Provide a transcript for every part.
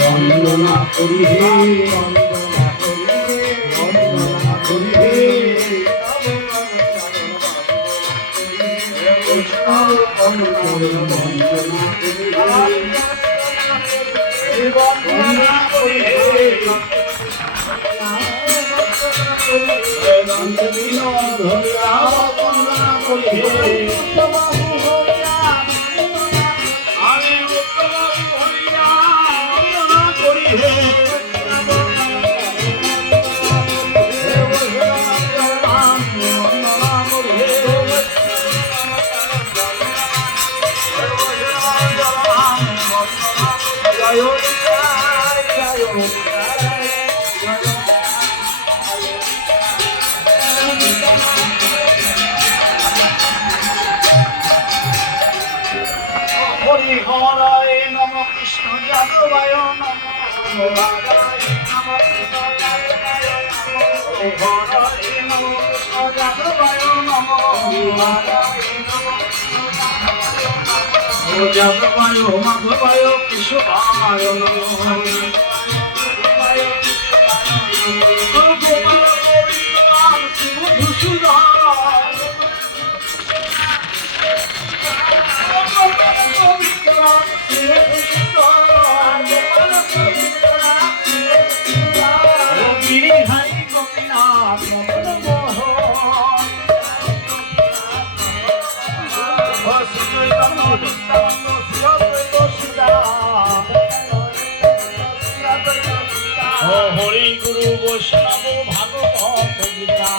বন্দনা করি হে হরিহরায় নম কৃষ্ণ যাদবায় নম হরিহরায় নম কৃষ্ণ যাদবায় নম যাদবায় মাধবায় কৃষ্ণায় নম গোপাল গোবিন্দ শিব ধূসুদায় হরি গুরু বৈষ্ণব ভাগবত গীতা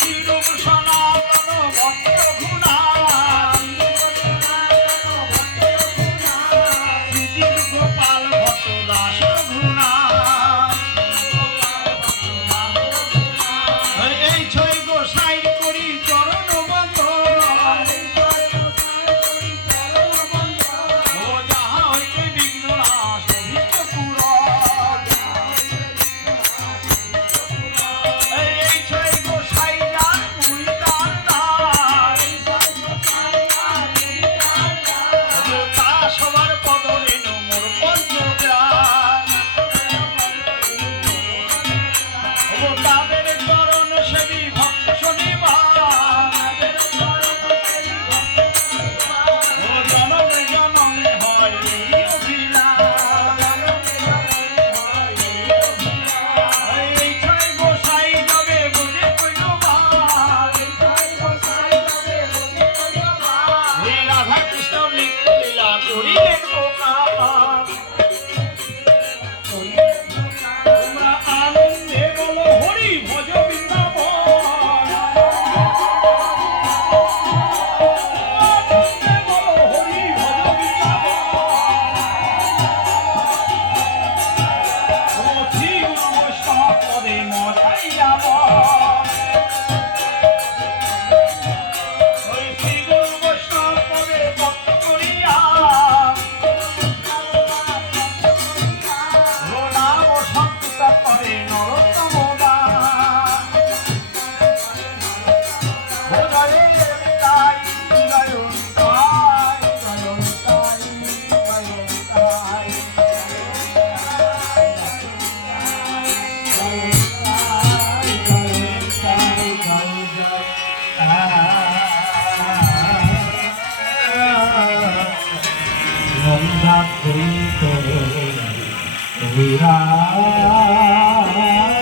শ্রীরূপ সনাতন ভক্ত গুণা গোপাল ভক্ত দাস গুণা এই ছয় গোসাই করি চরণ বন্ধন ও যাহা হইতে বিঘ্ন নাশ অভিষ্ট পুরন এই ছয় গোসাই যার পুরি তার নাম তা সবার পদরে মোর পঞ্চগ্রাম তাদের চরণ সেবী ভক্ত শনিবার জনমে জনমে হয় এই অভিলাষ এই ছয় গোসাই যাবে বলে কইল এই রাধা কৃষ্ণ নিত্য লীলা করিলেন গোপাল তোমরা আনন্দে বলো হরি ভজ বৃন্দাবন আনন্দে বলো হরি ভজ বৃন্দাবন শ্রী গুরু বৈষ্ণব পদে মজাই যাব ওই শ্রী গুরু বৈষ্ণব পদে ভক্ত করিয়া নাম সত্তা করে নরোত্তম দাস জয় তাই জয় তাই জয় তাই জয় তাই